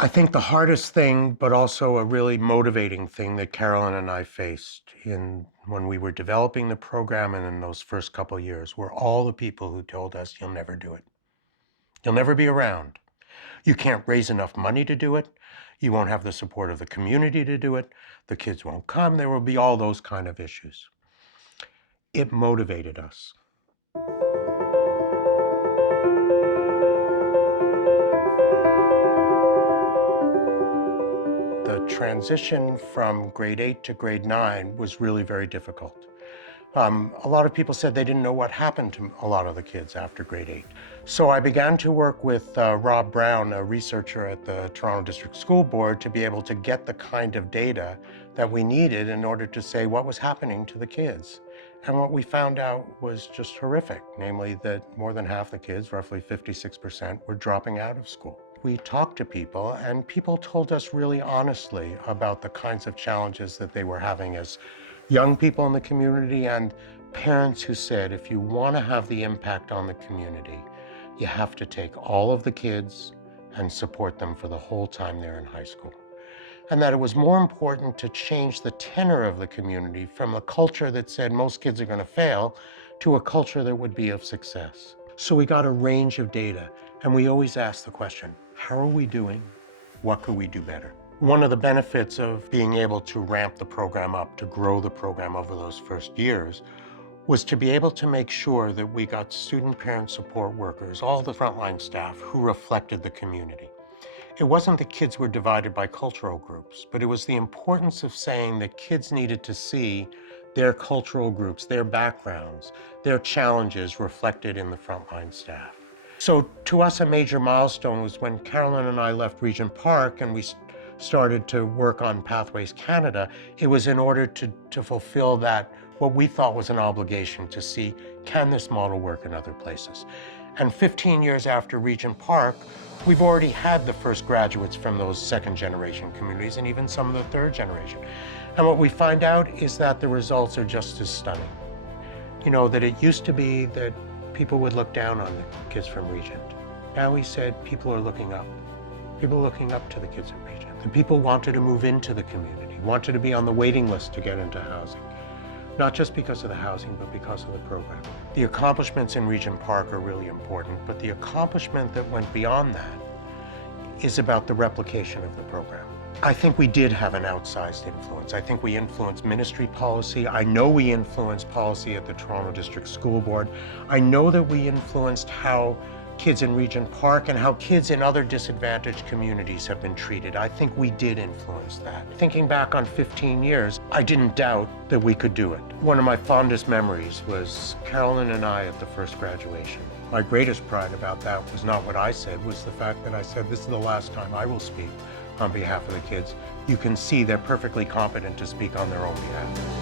I think the hardest thing, but also a really motivating thing that Carolyn and I faced when we were developing the program and in those first couple of years were all the people who told us, you'll never do it. You'll never be around. You can't raise enough money to do it. You won't have the support of the community to do it. The kids won't come. There will be all those kind of issues. It motivated us. The transition from grade 8 to grade 9 was really very difficult. A lot of people said they didn't know what happened to a lot of the kids after grade 8. So I began to work with Rob Brown, a researcher at the Toronto District School Board, to be able to get the kind of data that we needed in order to say what was happening to the kids. And what we found out was just horrific, namely that more than half the kids, roughly 56%, were dropping out of school. We talked to people, and people told us really honestly about the kinds of challenges that they were having as young people in the community, and parents who said, if you want to have the impact on the community, you have to take all of the kids and support them for the whole time they're in high school. And that it was more important to change the tenor of the community from a culture that said most kids are going to fail to a culture that would be of success. So we got a range of data, and we always asked the question, how are we doing? What could we do better? One of the benefits of being able to ramp the program up, to grow the program over those first years, was to be able to make sure that we got student parent support workers, all the frontline staff, who reflected the community. It wasn't that kids were divided by cultural groups, but it was the importance of saying that kids needed to see their cultural groups, their backgrounds, their challenges reflected in the frontline staff. So to us, a major milestone was when Carolyn and I left Regent Park and we started to work on Pathways Canada. It was in order to fulfill that, what we thought was an obligation to see, can this model work in other places? And 15 years after Regent Park, we've already had the first graduates from those second generation communities and even some of the third generation. And what we find out is that the results are just as stunning. You know, that it used to be that people would look down on the kids from Regent. Now we said people are looking up. People are looking up to the kids at Regent. The people wanted to move into the community, wanted to be on the waiting list to get into housing. Not just because of the housing, but because of the program. The accomplishments in Regent Park are really important, but the accomplishment that went beyond that is about the replication of the program. I think we did have an outsized influence. I think we influenced ministry policy. I know we influenced policy at the Toronto District School Board. I know that we influenced how kids in Regent Park and how kids in other disadvantaged communities have been treated. I think we did influence that. Thinking back on 15 years, I didn't doubt that we could do it. One of my fondest memories was Carolyn and I at the first graduation. My greatest pride about that was not what I said, was the fact that I said, this is the last time I will speak on behalf of the kids. You can see they're perfectly competent to speak on their own behalf.